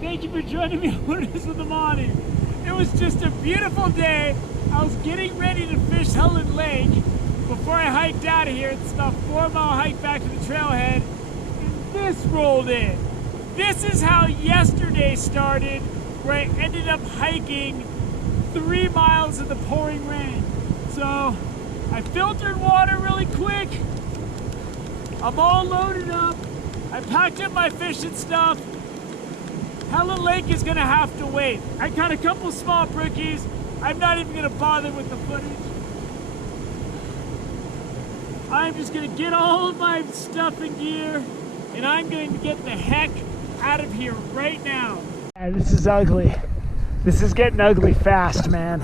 Thank you for joining me on Wilderness with Amani. It was just a beautiful day. I was getting ready to fish Helen Lake before I hiked out of here. It's about a 4-mile hike back to the trailhead, and this rolled in. This is how yesterday started, where I ended up hiking 3 miles in the pouring rain. So I filtered water really quick. I'm all loaded up. I packed up my fishing stuff. Helen Lake is gonna have to wait. I caught a couple small brookies. I'm not even gonna bother with the footage. I'm just gonna get all of my stuff and gear, and I'm going to get the heck out of here right now. This is ugly. This is getting ugly fast, man.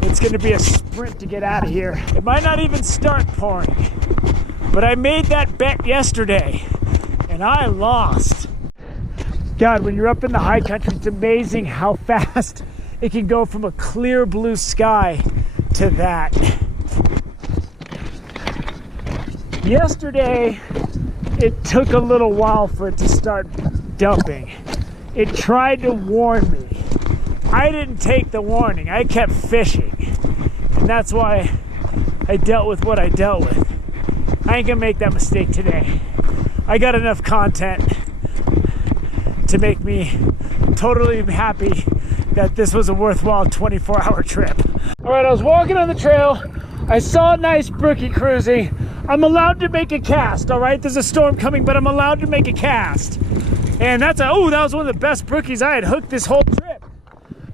It's gonna be a sprint to get out of here. It might not even start pouring, but I made that bet yesterday, and I lost. God, when you're up in the high country, it's amazing how fast it can go from a clear blue sky to that. Yesterday, it took a little while for it to start dumping. It tried to warn me. I didn't take the warning. I kept fishing. And that's why I dealt with what I dealt with. I ain't gonna make that mistake today. I got enough content to make me totally happy that this was a worthwhile 24-hour trip. All right, I was walking on the trail. I saw a nice brookie cruising. I'm allowed to make a cast, all right? There's a storm coming, but I'm allowed to make a cast. And that was one of the best brookies I had hooked this whole trip.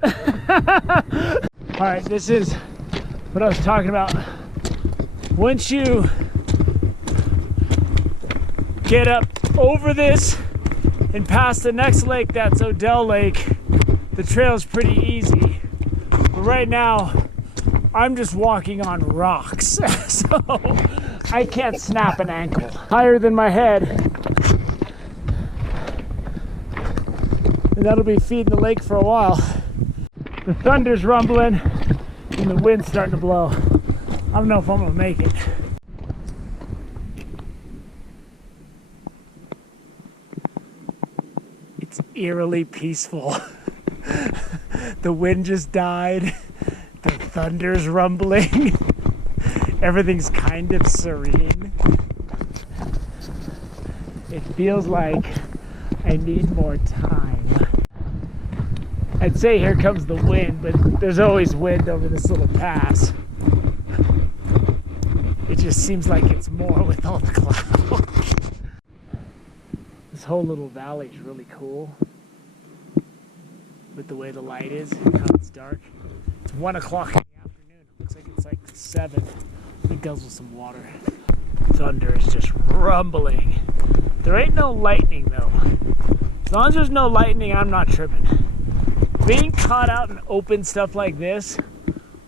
All right, this is what I was talking about. Once you get up over this and past the next lake, that's Odell Lake, the trail's pretty easy. But right now, I'm just walking on rocks, so I can't snap an ankle. Higher than my head. And that'll be feeding the lake for a while. The thunder's rumbling and the wind's starting to blow. I don't know if I'm gonna make it. It's eerily peaceful. The wind just died. The thunder's rumbling. Everything's kind of serene. It feels like I need more time. I'd say here comes the wind, but there's always wind over this little pass. It just seems like it's more with all the clouds. This whole little valley is really cool with the way the light is and how it's dark. It's 1 o'clock in the afternoon. It looks like it's like 7. Let me guzzle some water. Thunder is just rumbling. There ain't no lightning though. As long as there's no lightning, I'm not tripping. Being caught out in open stuff like this,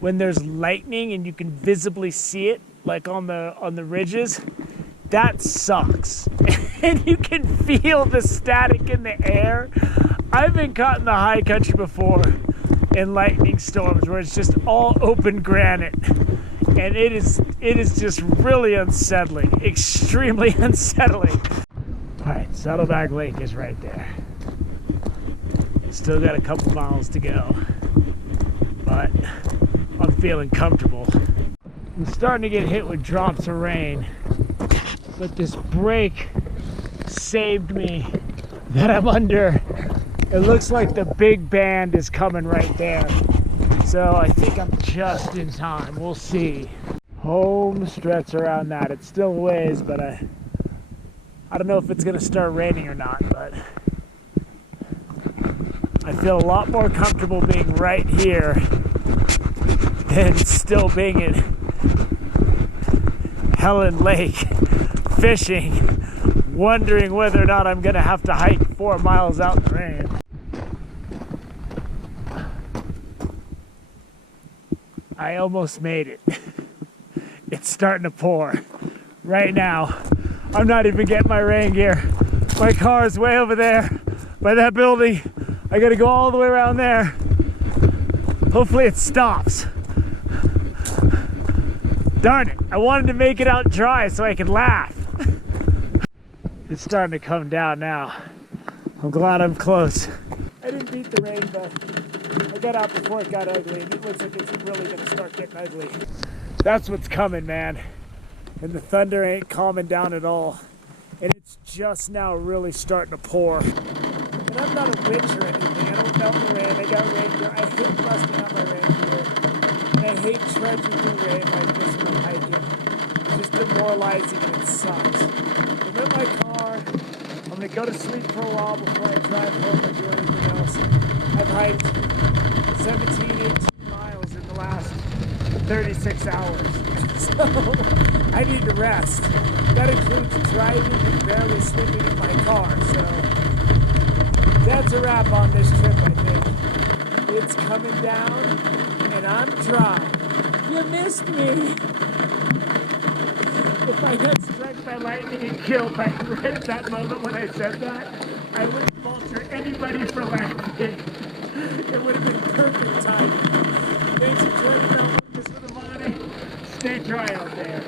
when there's lightning and you can visibly see it, like on the ridges, that sucks. And you can feel the static in the air. I've been caught in the high country before in lightning storms where it's just all open granite. And it is just really unsettling, extremely unsettling. All right, Saddleback Lake is right there. Still got a couple miles to go, but I'm feeling comfortable. I'm starting to get hit with drops of rain, but this break saved me that I'm under. It looks like the big band is coming right there. So I think I'm just in time. We'll see. Home stretch around that. It's still a ways, but I don't know if it's gonna start raining or not, but I feel a lot more comfortable being right here than still being at Helen Lake fishing, wondering whether or not I'm gonna have to hike 4 miles out in the rain. I almost made it. It's starting to pour right now. I'm not even getting my rain gear. My car is way over there by that building. I gotta go all the way around there. Hopefully it stops. Darn it, I wanted to make it out dry so I could laugh. It's starting to come down now. I'm glad I'm close. I didn't beat the rain, but I got out before it got ugly, and it looks like it's really going to start getting ugly. That's what's coming, man. And the thunder ain't calming down at all. And it's just now really starting to pour. And I'm not a witch or anything. I don't melt the rain. I got rain gear. I hate busting out my rain gear. And I hate trudging through rain like this when I'm hiking. It's just demoralizing and it sucks. I'm in my car. I'm going to go to sleep for a while before I drive home or do anything else. I've hiked 17, 18 miles in the last 36 hours. So I need to rest. That includes driving and barely sleeping in my car. So that's a wrap on this trip, I think. It's coming down and I'm dry. You missed me. If I got struck by lightning and killed by right at that moment when I said that, I wouldn't falter anybody for laughing. It would have been perfect timing. Thanks for joining me on This with Amani. Stay dry out there.